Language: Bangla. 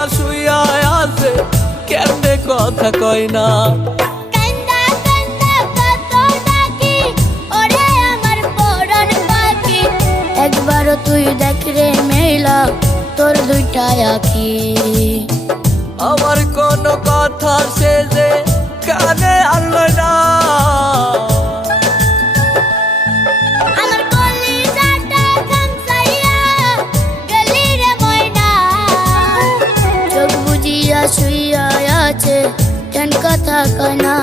বুঝিয়া শুইয়া আছে, কেমনে কথা কয় না। কান্দা কান্দা কত ডাকি, ওরে আমার পরাণ পাখি, একবারও তুই দেখ রে মেলা তোর দুইটা আখি। আমার কোনো কথা সে যে কানে আনলো না, আমার কলিজাটা খামচাইয়া গেলি রে ময়না, চোখ বুজিয়া শুইয়া আছে কেন কথা কয় না।